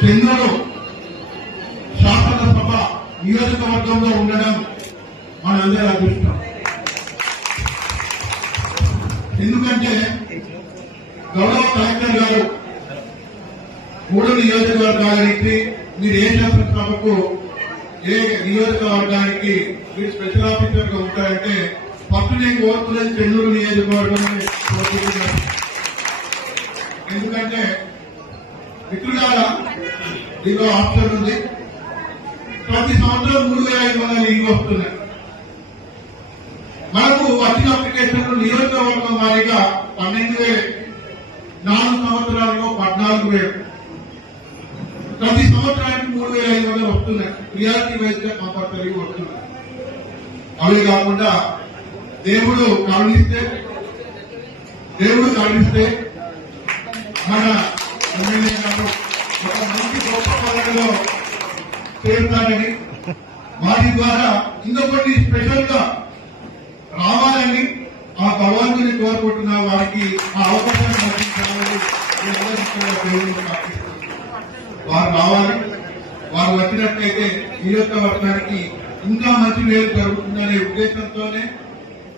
చెన్నూరు శాసనసభ నియోజకవర్గంలో ఉండడం మనందరి అదృష్టం. ఎందుకంటే గౌరవ కలెక్టర్ గారు మూడు నియోజకవర్గాలకి మీరు ఏ శాసనసభకు ఏ నియోజకవర్గానికి మీరు స్పెషల్ ఆఫీసర్గా ఉంటారంటే ఫస్ట్ నేను కోరుతున్నది చెన్నూరు నియోజకవర్గం ఎందుకంటే మిత్రులారా దీనిలో ఆప్షన్ ఉంది. ప్రతి సంవత్సరం మూడు వేల ఐదు వందల ఇల్లు వస్తున్నాయి. మనకు వచ్చిన అప్లికేషన్లు నియోజకవర్గం వారీగా పన్నెండు వేలు నాలుగు సంవత్సరాల్లో పద్నాలుగు వేలు. ప్రతి సంవత్సరానికి మూడు వేల ఐదు వందలు వస్తున్నాయి. రియాలిటీ వైజ్ కంపల్సరీ వస్తున్నాయి. అవి కాకుండా దేవుడు కరుణిస్తే దేవుడు కరుణిస్తే మన ఎమ్మెల్యే గారు ఒక మంచి గొప్ప పదవిలో చేరుతారని వారి ద్వారా ఇంకొకటి స్పెషల్గా రావాలని ఆ భగవంతుని కోరుకుంటున్న వారికి ఆ అవకాశాన్ని కల్పించాలని వారు రావాలి. వారు వచ్చినట్లయితే నియోజకవర్గానికి ఇంకా మంచి మేలు జరుగుతుందనే ఉద్దేశంతోనే